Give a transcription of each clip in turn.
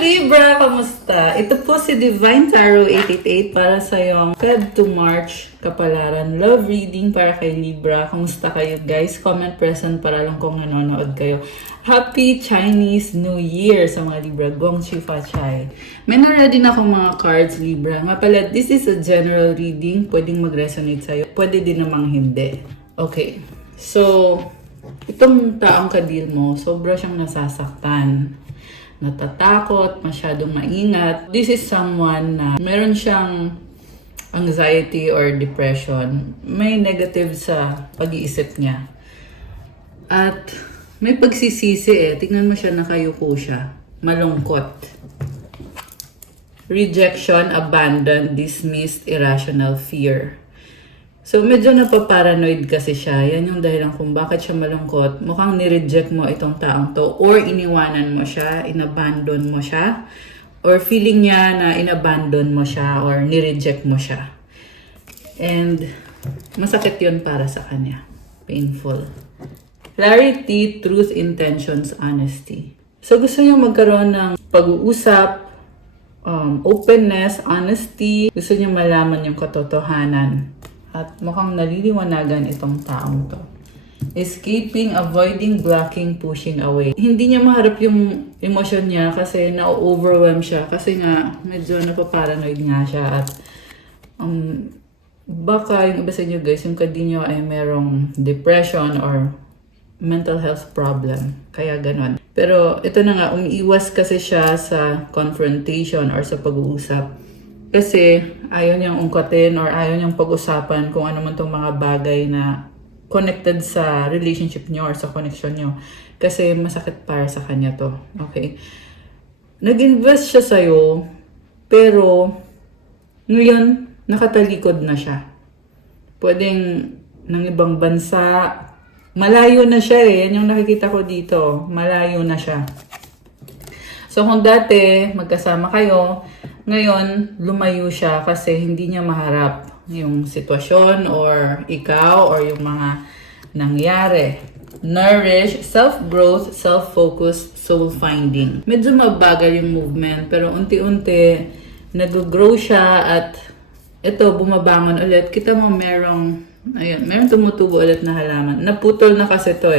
Libra, kamusta? Ito po si Divine Tarot 888 para sa yung Feb to March kapalaran. Love reading para kay Libra. Kamusta kayo guys? Comment present para lang kung nanonood kayo. Happy Chinese New Year sa mga Libra. Gong Chi Fa Chai. May na-ready na akong mga cards, Libra. Nga pala, this is a general reading. Pwedeng mag-resonate sa'yo. Pwede din namang hindi. Okay. So, itong taong kadil mo, sobra siyang nasasaktan. Natatakot, masyadong maingat. This is someone na meron siyang anxiety or depression. May negative sa pag-iisip niya. At may pagsisisi Tingnan mo siya, nakayuko siya. Malungkot. Rejection, abandon, dismissed, irrational fear. So, medyo napaparanoid kasi siya. Yan yung dahilan kung bakit siya malungkot. Mukhang nireject mo itong taong to. Or iniwanan mo siya, inabandon mo siya. Or feeling niya na inabandon mo siya or nireject mo siya. And masakit yun para sa kanya. Painful. Clarity, truth, intentions, honesty. So, gusto niya magkaroon ng pag-uusap, openness, honesty. Gusto niya malaman yung katotohanan. At mukhang naliliwanagan itong taong to. Escaping, avoiding, blocking, pushing away. Hindi niya maharap yung emosyon niya kasi na-overwhelm siya. Kasi nga, medyo napaparanoid nga siya. At baka yung iba sa inyo guys, yung kadinyo ay merong depression or mental health problem. Kaya ganon. Pero ito na nga, umiiwas kasi siya sa confrontation or sa pag-uusap. Kasi ayaw niyang ungkatin or ayaw niyang pag-usapan kung ano man itong mga bagay na connected sa relationship niyo or sa connection niyo. Kasi masakit para sa kanya to. Okay? Nag-invest siya sa'yo, pero ngayon, nakatalikod na siya. Pwedeng ng ibang bansa. Malayo na siya Yan yung nakikita ko dito. Malayo na siya. So kung dati magkasama kayo, ngayon lumayo siya kasi hindi niya maharap yung sitwasyon or ikaw or yung mga nangyari. Nourish, self-growth, self-focus, soul-finding. Medyo mabagal yung movement pero unti-unti nag-grow siya at ito bumabangon ulit. Kita mo merong tumutubo ulit na halaman. Naputol na kasi to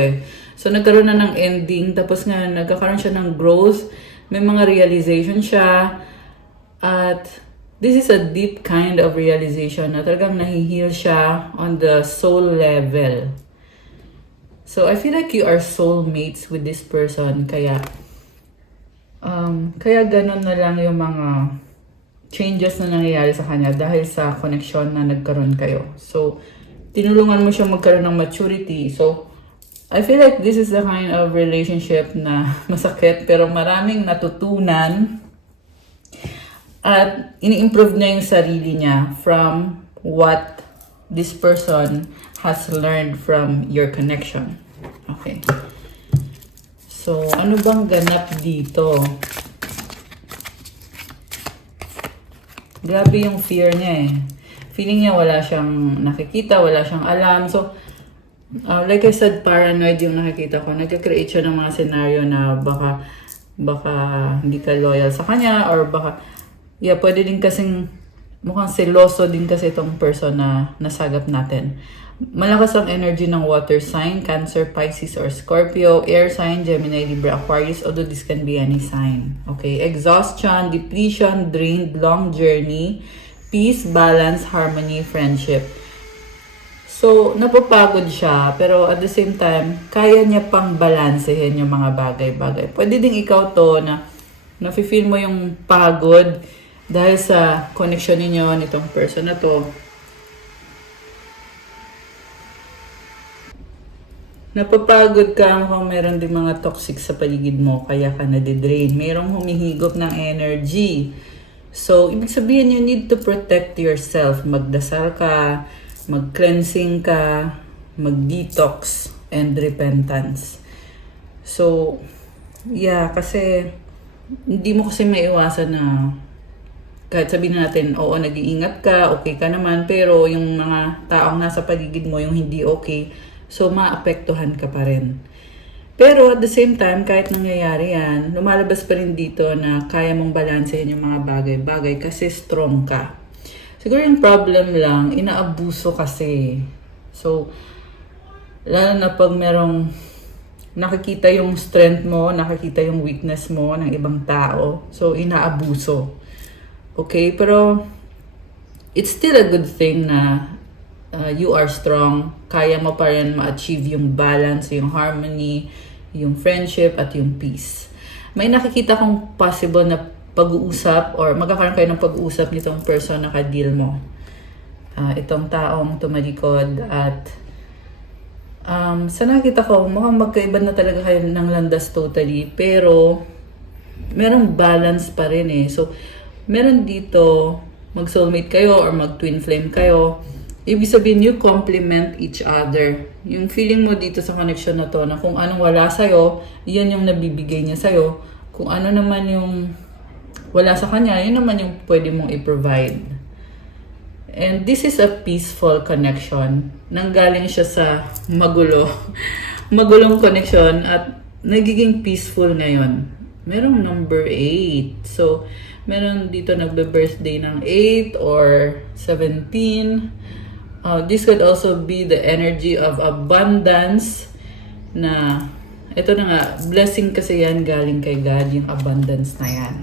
So nagkaroon na ng ending tapos nga nagkakaroon siya ng growth. May mga realization siya. At this is a deep kind of realization na talagang nahi-heal siya on the soul level. So I feel like you are soulmates with this person. Kaya ganun na lang yung mga changes na nangyayari sa kanya dahil sa connection na nagkaroon kayo. So tinulungan mo siya magkaroon ng maturity. So I feel like this is the kind of relationship na masakit pero maraming natutunan at ini-improve niya yung sarili niya from what this person has learned from your connection. Okay. So, ano bang ganap dito? Grabe yung fear niya Feeling niya wala siyang nakikita, wala siyang alam. So, like I said, paranoid yung nakikita ko. Nagka-create siya ng mga scenario na baka hindi ka loyal sa kanya or baka, pwede din kasing mukhang seloso din kasi itong person na nasagap natin. Malakas ang energy ng water sign, Cancer, Pisces, or Scorpio, air sign, Gemini, Libra, Aquarius, although this can be any sign. Okay, exhaustion, depletion, drained, long journey, peace, balance, harmony, friendship. So, napapagod siya, pero at the same time, kaya niya pang balansehin yung mga bagay-bagay. Pwede ding ikaw to na nafe-feel mo yung pagod dahil sa connection niyo nitong person na to. Napapagod ka kung meron din mga toxic sa paligid mo, kaya ka nadidrain. Merong humihigop ng energy. So, ibig sabihin you need to protect yourself. Magdasal ka, mag-cleansing ka, mag-detox, and repentance. So, kasi hindi mo kasi maiwasan na kahit sabihin natin, oo, nag-iingat ka, okay ka naman, pero yung mga taong nasa paligid mo, yung hindi okay, so maapektuhan ka pa rin. Pero at the same time, kahit nangyayari yan, lumalabas pa rin dito na kaya mong balansehin yung mga bagay-bagay kasi strong ka. Siguro yung problem lang, inaabuso kasi. So, lalo na pag merong nakikita yung strength mo, nakikita yung weakness mo ng ibang tao. So, inaabuso. Okay? Pero, it's still a good thing na you are strong. Kaya mo pa rin ma-achieve yung balance, yung harmony, yung friendship, at yung peace. May nakikita kong possible na pag-uusap or magkakaroon kayo ng pag-uusap nitong person na ka-deal mo. Itong taong tumalikod at sa nakita ko, mukhang magkaiba na talaga kayo ng landas totally. Pero, merong balance pa rin eh. So, meron dito, mag-soulmate kayo or mag-twin flame kayo. Ibig sabihin, you complement each other. Yung feeling mo dito sa connection na to, na kung anong wala sa'yo, yan yung nabibigay niya sa'yo. Kung ano naman yung wala sa kanya, yun naman yung pwede mong i-provide. And this is a peaceful connection. Nanggaling siya sa magulo. Magulong connection at nagiging peaceful ngayon. Merong number 8. So, meron dito nagbe-birthday ng 8 or 17. This could also be the energy of abundance na ito na nga, blessing kasi yan galing kay God, yung abundance na yan.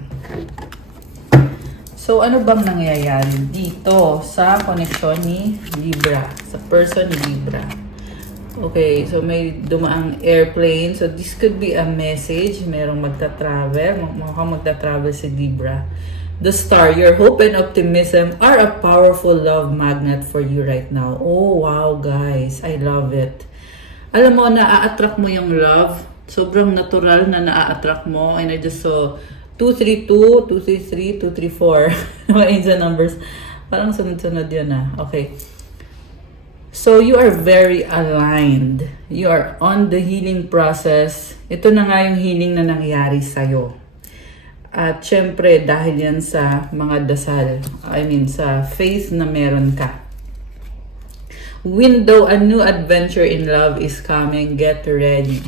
So, ano bang nangyayari dito sa connection ni Libra, sa person ni Libra? Okay, so may dumaang airplane. So, this could be a message. Merong magta-travel. Mukhang magta-travel si Libra. The star, your hope and optimism are a powerful love magnet for you right now. Oh, wow, guys. I love it. Alam mo, na-attract mo yung love. Sobrang natural na na-attract mo. And I just saw 232, 233, 234. Mga angel numbers. Parang sunod-sunod yun ah. Okay. So, you are very aligned. You are on the healing process. Ito na nga yung healing na nangyari sa'yo. At syempre, dahil yan sa mga dasal. Sa faith na meron ka. Window, a new adventure in love is coming. Get ready.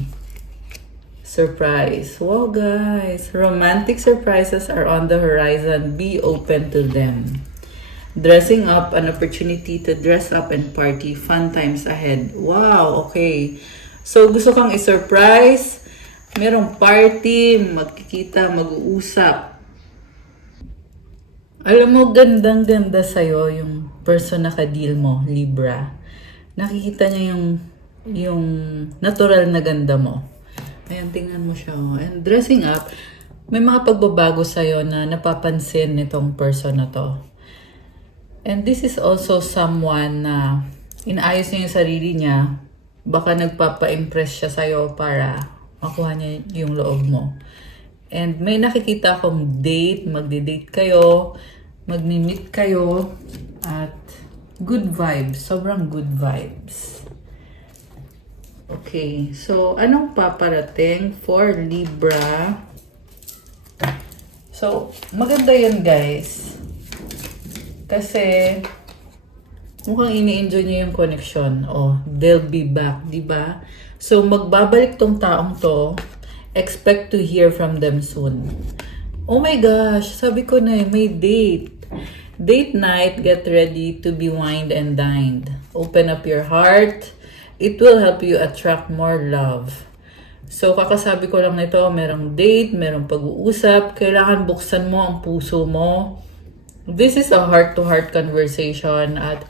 Surprise. Wow, guys. Romantic surprises are on the horizon. Be open to them. Dressing up, an opportunity to dress up and party. Fun times ahead. Wow, okay. So, gusto kang i-surprise. Merong party, magkikita, mag-uusap. Alam mo, gandang-ganda sa'yo yung person na ka-deal mo, Libra. Nakikita niya yung natural na ganda mo. Ayan, tingnan mo siya. And dressing up, may mga pagbabago sa'yo na napapansin nitong person na to. And this is also someone na inaayos niya yung sarili niya. Baka nagpapa-impress siya sa'yo para makuha niya yung loob mo. And may nakikita akong date, magde-date kayo, magmi-meet kayo, at good vibes, sobrang good vibes. Okay, so anong paparating for Libra? So, maganda yan guys. Kasi, mukhang ini-enjoy niya yung connection. Oh, they'll be back, di ba? So, magbabalik tong taong to. Expect to hear from them soon. Oh my gosh, sabi ko na may date. Date night, get ready to be wined and dined. Open up your heart. It will help you attract more love. So, kakasabi ko lang nito, merong date, merong pag-uusap. Kailangan buksan mo ang puso mo. This is a heart-to-heart conversation at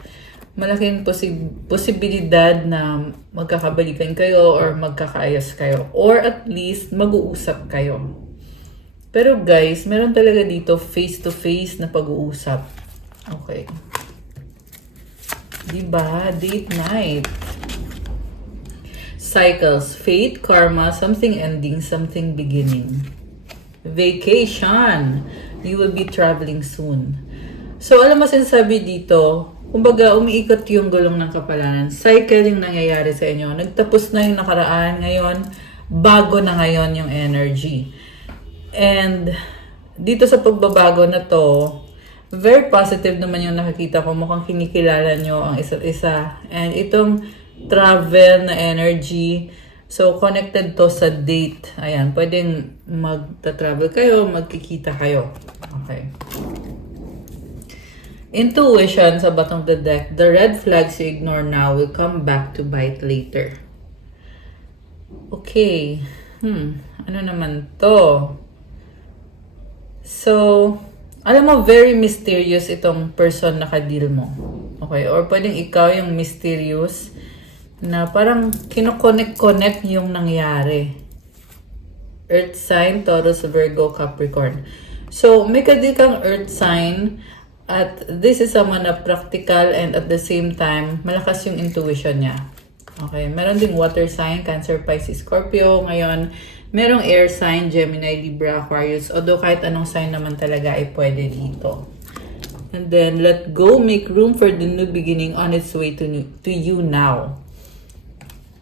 malaking posibilidad na magkakabalikan kayo or magkakaayos kayo. Or at least, mag-uusap kayo. Pero guys, meron talaga dito face-to-face na pag-uusap. Okay. Diba? Date night. Cycles. Fate, karma, something ending, something beginning. Vacation. You will be traveling soon. So, alam mo sinasabi dito, kumbaga, umiikot yung gulong ng kapalaran. Cycle yung nangyayari sa inyo. Nagtapos na yung nakaraan. Ngayon, bago na ngayon yung energy. And, dito sa pagbabago na to, very positive naman yung nakikita ko. Mukhang kinikilala nyo ang isa't isa. And itong travel na energy, So, connected to sa date. Ayan, pwedeng magta-travel kayo, magkikita kayo. Okay. Intuition sa bottom of the deck. The red flags you ignore now will come back to bite later. Okay. Ano naman to? So, alam mo, very mysterious itong person na ka-deal mo. Okay? Or pwedeng ikaw yung mysterious na parang kino-connect yung nangyari. Earth sign, Taurus, Virgo, Capricorn. So, may kadil kang earth sign at this is someone na practical and at the same time, malakas yung intuition niya. Okay, meron ding water sign, Cancer, Pisces, Scorpio. Ngayon, merong air sign, Gemini, Libra, Aquarius. Although kahit anong sign naman talaga ay pwede dito. And then, let go, make room for the new beginning on its way to you now.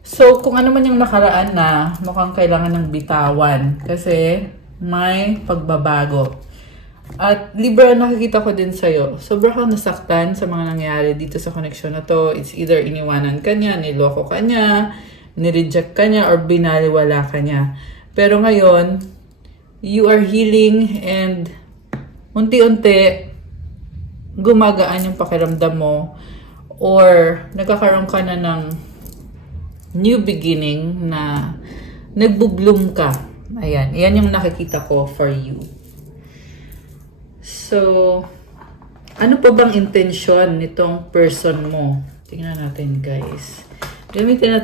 So, kung ano man yung nakaraan na, mukhang kailangan ng bitawan. Kasi, may pagbabago. At Libra, nakikita ko din sa'yo. Sobrang kang nasaktan sa mga nangyari dito sa connection na to. It's either iniwanan ka niya, niloko ka niya, nireject ka niya, or binaliwala ka niya. Pero ngayon, you are healing and unti-unti, gumagaan yung pakiramdam mo or nagkakaroon ka na ng new beginning na nagbo-bloom ka. Ayan, yan yung nakikita ko for you. So, ano pa bang intensyon nitong person mo? Tingnan natin, guys. Gamitin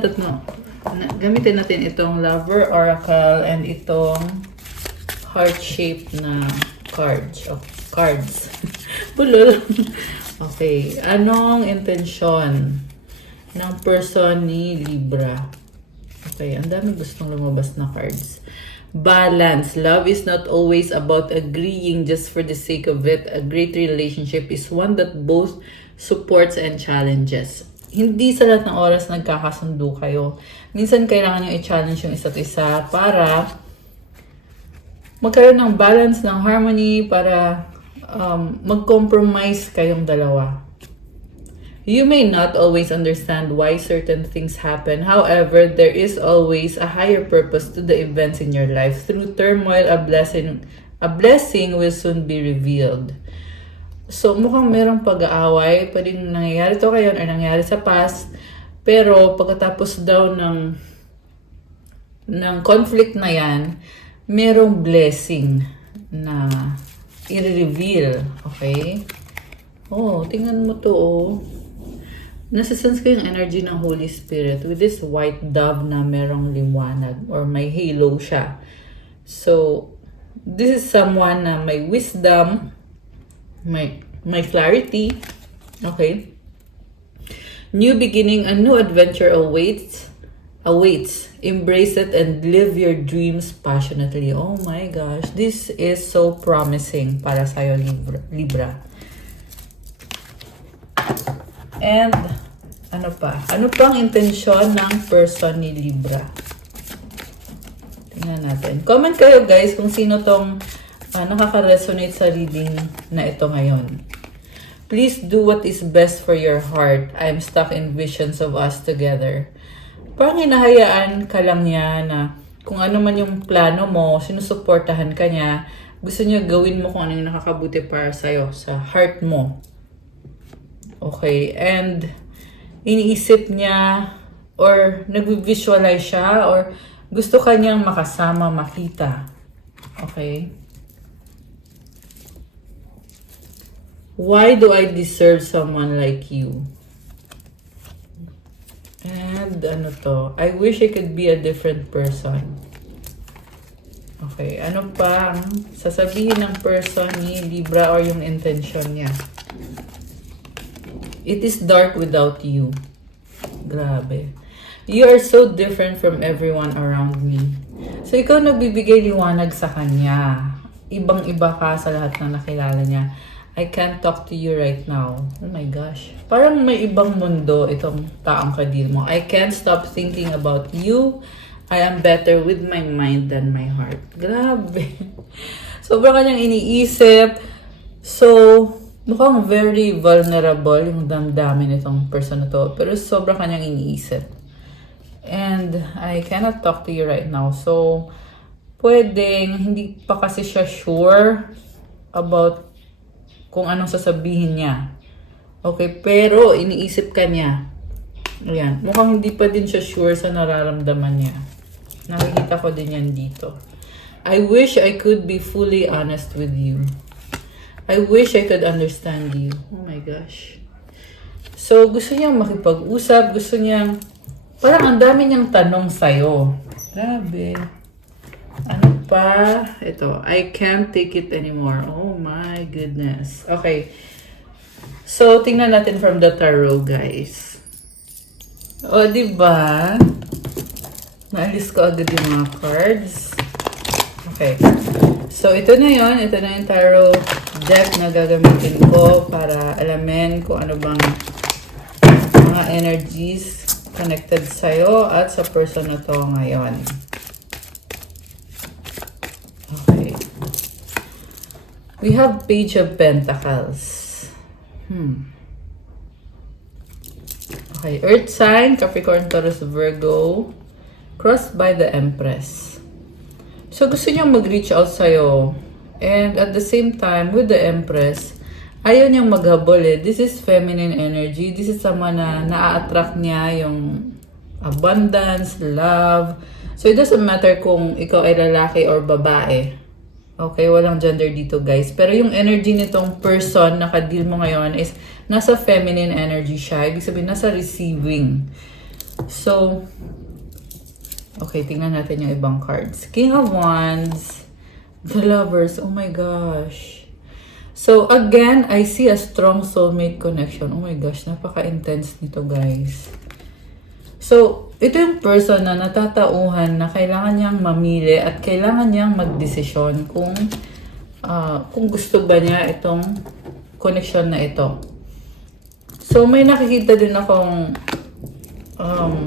natin itong Lover Oracle and itong heart-shaped na cards. Cards. Bulol. Okay. Anong intensyon ng person ni Libra? Okay. Ang dami gustong lumabas na cards. Balance. Love is not always about agreeing just for the sake of it. A great relationship is one that both supports and challenges. Hindi sa lahat ng oras nagkakasundo kayo. Minsan kailangan nyo i-challenge yung isa't isa para magkaroon ng balance, ng harmony, para mag-compromise kayong dalawa. You may not always understand why certain things happen. However, there is always a higher purpose to the events in your life. Through turmoil, a blessing will soon be revealed. So, mukhang merong pag-aaway. Pwedeng nangyayari to kayo or nangyayari sa past. Pero, pagkatapos daw ng conflict na yan, merong blessing na i-reveal. Okay? Oh, tingnan mo to, oh. Nasa-sense ko yung energy ng Holy Spirit with this white dove na merong liwanag or may halo siya. So, this is someone na may wisdom, may clarity. Okay? New beginning, a new adventure awaits. Embrace it and live your dreams passionately. Oh my gosh, this is so promising para sa'yo, Libra. And, ano pa? Ano pang intensyon ng person ni Libra? Tingnan natin. Comment kayo, guys, kung sino tong nakaka-resonate sa reading na ito ngayon. Please do what is best for your heart. I'm stuck in visions of us together. Parang hinahayaan ka lang niya na kung ano man yung plano mo, sinusuportahan ka niya, gusto niya gawin mo kung ano yung nakakabuti para sa'yo, sa heart mo. Okay, and iniisip niya or nag-visualize siya or gusto kanyang makasama, makita. Okay? Why do I deserve someone like you? And ano to? I wish I could be a different person. Okay, ano pa ang sasabihin ng person ni Libra or yung intention niya? It is dark without you. Grabe. You are so different from everyone around me. So, ikaw nagbibigay liwanag sa kanya. Ibang-iba ka sa lahat na nakilala niya. I can't talk to you right now. Oh my gosh. Parang may ibang mundo itong taong kadil mo. I can't stop thinking about you. I am better with my mind than my heart. Grabe. Sobrang kanyang iniisip. So, mukhang very vulnerable yung damdamin nitong person na to. Pero sobrang kanyang iniisip. And I cannot talk to you right now. So, pwedeng hindi pa kasi siya sure about kung anong sasabihin niya. Okay, pero iniisip ka niya. Ayan, mukhang hindi pa din siya sure sa nararamdaman niya. Nakikita ko din yan dito. I wish I could be fully honest with you. I wish I could understand you. Oh my gosh. So, gusto niyang makipag-usap. Gusto niyang, parang ang dami niyang tanong sa'yo. Grabe. Ano pa? Ito, I can't take it anymore. Oh my goodness. Okay. So, tingnan natin from the tarot, guys. O, diba? Naalis ko agad yung mga cards. Okay. So, ito na yun. Ito na yung tarot deck na gagamitin ko para alamin kung ano bang mga energies connected sa'yo at sa person na to ngayon. Okay. We have Page of Pentacles. Okay, Earth sign, Capricorn, Taurus, Virgo, crossed by the Empress. So, gusto niyang mag-reach out sa'yo. And at the same time, with the Empress, ayaw niyang maghabol eh. This is feminine energy. This is someone na na-attract niya yung abundance, love. So, it doesn't matter kung ikaw ay lalaki or babae. Okay, walang gender dito, guys. Pero yung energy nitong person na ka-deal mo ngayon is nasa feminine energy siya. Ibig sabihin, nasa receiving. So, okay, tingnan natin yung ibang cards. King of Wands, the Lovers, oh my gosh. So, again, I see a strong soulmate connection. Oh my gosh, napaka-intense nito, guys. So, ito yung person na natatauhan na kailangan niyang mamili at kailangan niyang magdesisyon kung gusto ba niya itong connection na ito. So, may nakikita din akong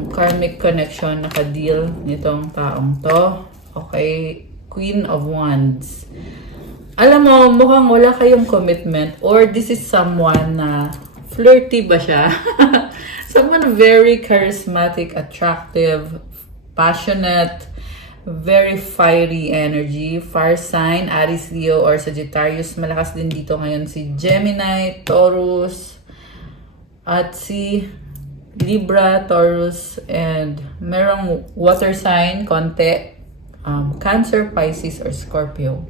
karmic connection na ka-deal nitong taong to. Okay, Queen of Wands. Alam mo, mukhang wala kayong commitment or this is someone na flirty ba siya? Someone very charismatic, attractive, passionate, very fiery energy. Fire sign, Aries, Leo, or Sagittarius. Malakas din dito ngayon si Gemini, Taurus, at si Libra, Taurus, and merong water sign, konti, Cancer, Pisces, or Scorpio.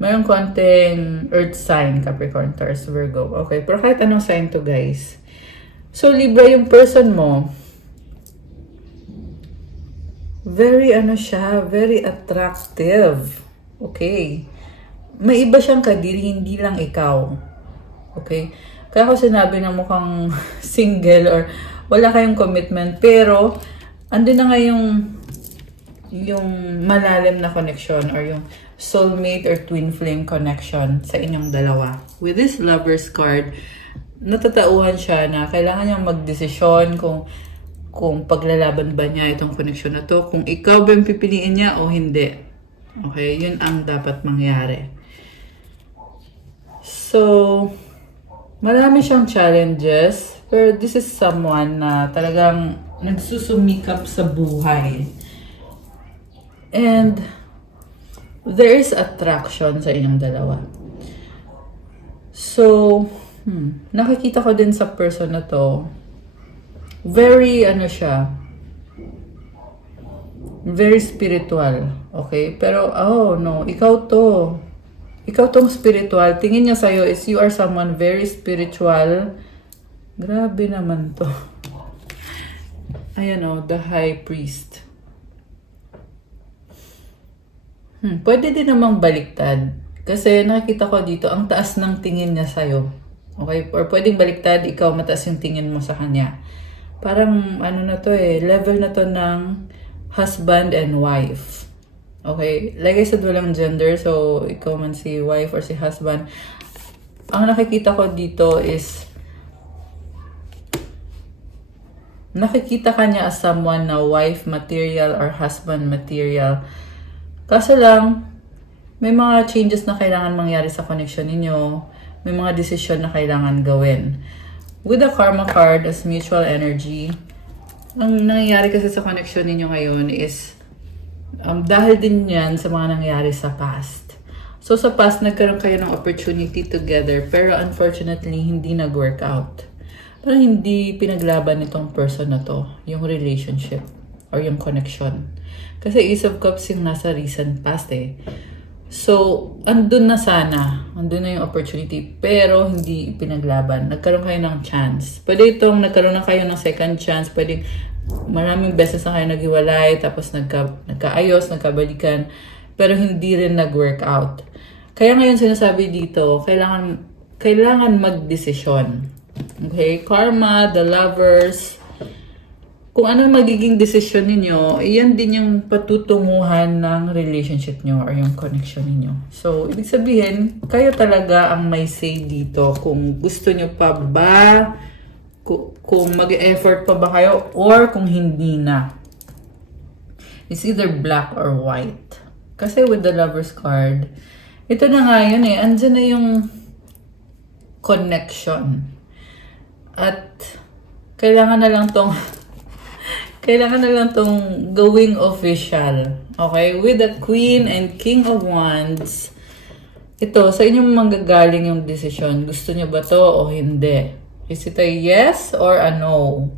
Merong konting earth sign, Capricorn, Taurus, Virgo. Okay, pero kahit anong sign to, guys. So, Libra yung person mo. Very, very attractive. Okay. May iba siyang kadiri, hindi lang ikaw. Okay. Kaya ako sinabi na mukhang single or wala kayong commitment. Pero, andun na nga yung malalim na connection or yung soulmate or twin flame connection sa inyong dalawa. With this Lover's card, natatauhan siya na kailangan niyang magdesisyon kung paglalaban ba niya itong connection na to, kung ikaw ba yung pipiliin niya o hindi. Okay, yun ang dapat mangyari. So, marami siyang challenges, pero this is someone na talagang nagsusumikap sa buhay. And there is attraction sa inyong dalawa. So, nakikita ko din sa person na to, very, siya, very spiritual, okay? Pero, oh no, ikaw tong spiritual. Tingin niya sa'yo is you are someone very spiritual. Grabe naman to. Ayan o, the High Priest. Pwede din namang baliktad. Kasi nakikita ko dito, ang taas ng tingin niya sa'yo. Okay? Or pwedeng baliktad, ikaw mataas yung tingin mo sa kanya. Parang, na to level na to ng husband and wife. Okay? Like I said, walang gender. So, ikaw man si wife or si husband. Ang nakikita ko dito is, nakikita ka niya as someone na wife material or husband material. Kaso lang, may mga changes na kailangan mangyari sa connection ninyo. May mga desisyon na kailangan gawin. With the Karma card as mutual energy, Ang nangyayari kasi sa connection ninyo ngayon is dahil din yan sa mga nangyayari sa past. So sa past, nagkaroon kayo ng opportunity together pero unfortunately, hindi nag-work out. Pero hindi pinaglaban nitong person na to, yung relationship or yung connection. Kasi Ace of Cups yung nasa recent past eh. So, andun na sana. Andun na yung opportunity. Pero, hindi pinaglaban. Nagkaroon kayo ng chance. Pwede itong nagkaroon na kayo ng second chance. Pwede maraming beses na kayo naghiwalay. Tapos nagkaayos, nagkabalikan. Pero hindi rin nag-work out. Kaya ngayon sinasabi dito, kailangan mag-desisyon. Okay? Karma, the lovers, kung ano magiging desisyon ninyo, iyan din yung patutunguhan ng relationship nyo or yung connection ninyo. So, ibig sabihin, kayo talaga ang may say dito kung gusto nyo pa ba, kung mag-effort pa ba kayo, or kung hindi na. It's either black or white. Kasi with the Lover's card, ito na nga yun eh, andyan na yung connection. At kailangan na lang tong gawing official. Okay? With the Queen and King of Wands, ito, sa inyong manggagaling yung decision. Gusto nyo ba to o hindi? Is it a yes or a no?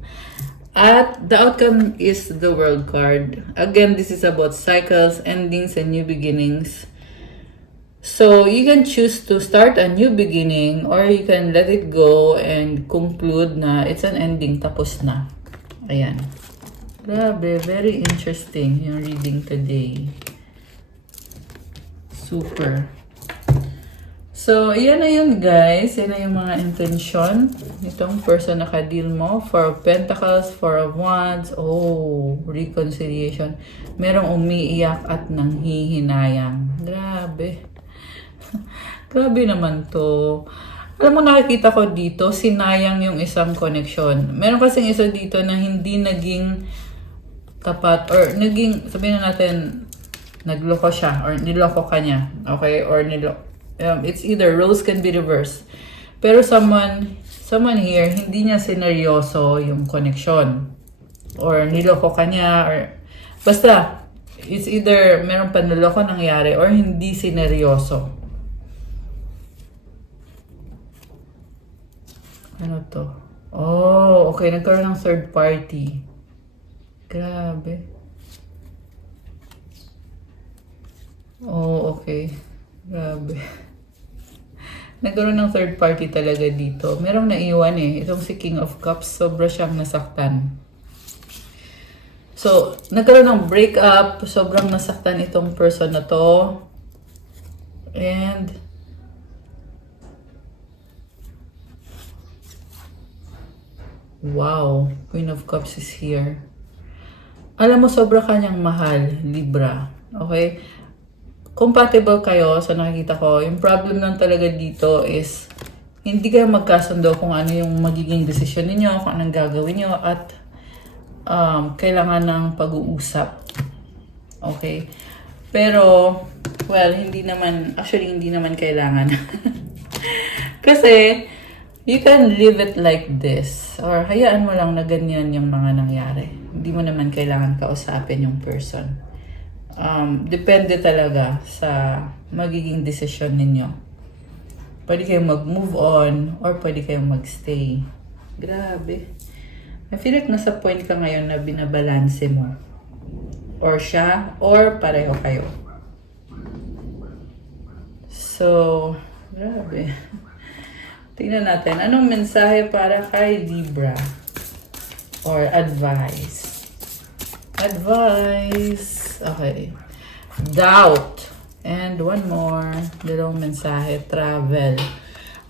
At the outcome is the World card. Again, this is about cycles, endings, and new beginnings. So, you can choose to start a new beginning or you can let it go and conclude na it's an ending, tapos na. Ayan. Grabe, very interesting yung reading today. Super. So, yan na yun guys. Yan na yung mga intention nitong person na ka-deal mo. Four of Pentacles, Four of Wands. Oh, reconciliation. Merong umiiyak at nanghihinayang. Grabe. Grabe naman to. Alam mo, nakikita ko dito, sinayang yung isang connection. Meron kasing isa dito na hindi naging tapat or naging, sabihin na natin, nagloko siya or niloko ka niya. Okay? Or it's either roles can be reversed. Pero someone here, hindi niya sineryoso yung connection. Or niloko ka niya or basta, it's either merong panloloko nangyari or hindi sineryoso. Ano to? Oh, okay. Nagkaroon ng third party. Grabe. Oh, okay. Grabe. Nagkaroon ng third party talaga dito. Merong naiwan eh. Itong si King of Cups, sobra siyang nasaktan. So, nagkaroon ng breakup. Sobrang nasaktan itong person na to. And wow, Queen of Cups is here. Alam mo, sobra kanyang mahal, Libra. Okay? Compatible kayo sa nakikita ko. Yung problem lang talaga dito is hindi kayo magkasundo kung ano yung magiging desisyon ninyo, kung anong gagawin nyo, at kailangan ng pag-uusap. Okay? Pero, well, hindi naman kailangan. Kasi, you can live it like this. Or hayaan mo lang na ganyan yung mga nangyari. Hindi mo naman kailangan kausapin yung person. Depende talaga sa magiging desisyon ninyo. Pwede kayong mag-move on or pwede kayong mag-stay. Grabe. I feel like nasa point ka ngayon na binabalanse mo. Or siya, or pareho kayo. So, grabe. Tingnan natin. Anong mensahe para kay Libra? Or advice? Advice. Okay. Doubt. And one more. Dalawang mensahe. Travel.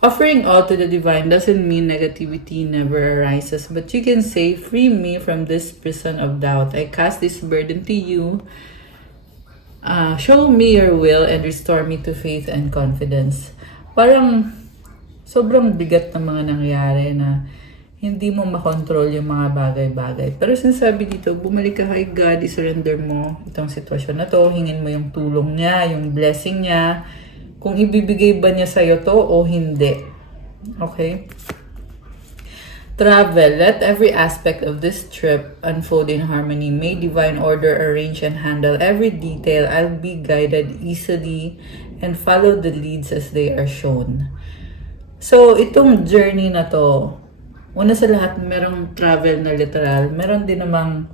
Offering all to the divine doesn't mean negativity never arises. But you can say, free me from this prison of doubt. I cast this burden to you. Show me your will and restore me to faith and confidence. Parang sobrang bigat ng mga nangyari na hindi mo makontrol yung mga bagay-bagay. Pero sinasabi dito, bumalik ka kay God, i-surrender mo itong sitwasyon na to, hingin mo yung tulong niya, yung blessing niya, kung ibibigay ba niya sa'yo to o hindi. Okay? Travel. Let every aspect of this trip unfold in harmony. May divine order arrange and handle every detail. I'll be guided easily and follow the leads as they are shown. So, itong journey na to, una sa lahat, merong travel na literal. Meron din namang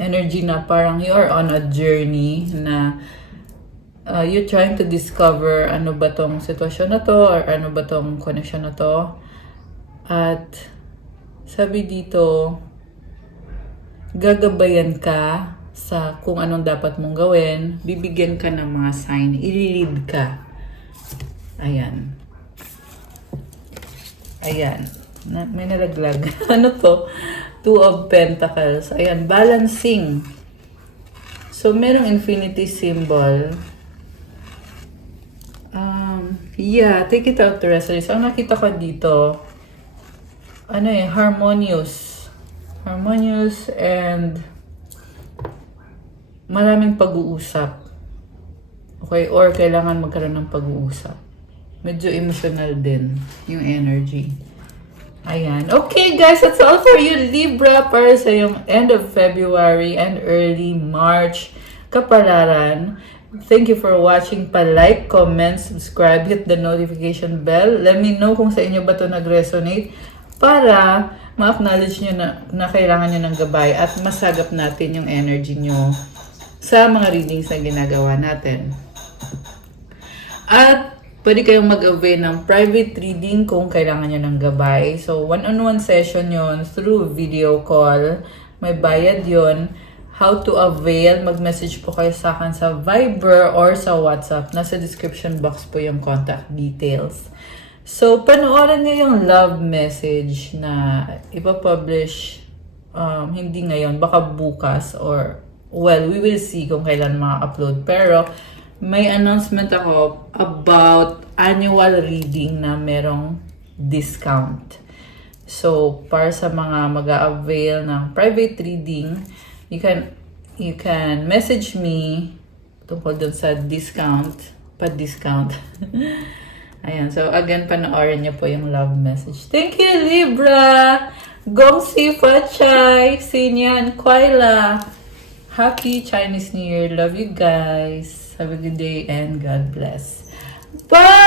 energy na parang you are on a journey na you're trying to discover ano ba tong sitwasyon na to or ano ba tong connection na to. At sabi dito, gagabayan ka sa kung anong dapat mong gawin, bibigyan ka ng mga sign, i-lead ka. Ayan. Ayan. May nalaglag. Ano to? Two of Pentacles. Ayan, balancing. So, merong infinity symbol. Yeah, take it out to resonance. Ang nakita ko dito, harmonious. Harmonious and maraming pag-uusap. Okay, or kailangan magkaroon ng pag-uusap. Medyo emotional din yung energy. Ayan. Okay guys, that's all for you Libra para sa yung end of February and early March kapalaran. Thank you for watching. Pa-like, comment, subscribe, hit the notification bell. Let me know kung sa inyo ba ito nag-resonate para ma-acknowledge nyo na kailangan nyo ng gabay at masagap natin yung energy nyo sa mga readings na ginagawa natin. At pwede kayong mag-avail ng private reading kung kailangan nyo ng gabay. So, one-on-one session yon through video call. May bayad yon. How to avail, mag-message po kayo sa akin sa Viber or sa WhatsApp. Nasa description box po yung contact details. So, panoorin niyo yung love message na ipapublish hindi ngayon, baka bukas or, well, we will see kung kailan ma-upload. Pero, may announcement ako about annual reading na merong discount. So, para sa mga mag-a-avail ng private reading, you can message me tungkol dun sa discount, pa-discount. Ayan, so again, panoorin niyo po yung love message. Thank you, Libra! Gong Si Fa Chai! Sinyan, Kwaila! Happy Chinese New Year! Love you guys! Have a good day and God bless. Bye!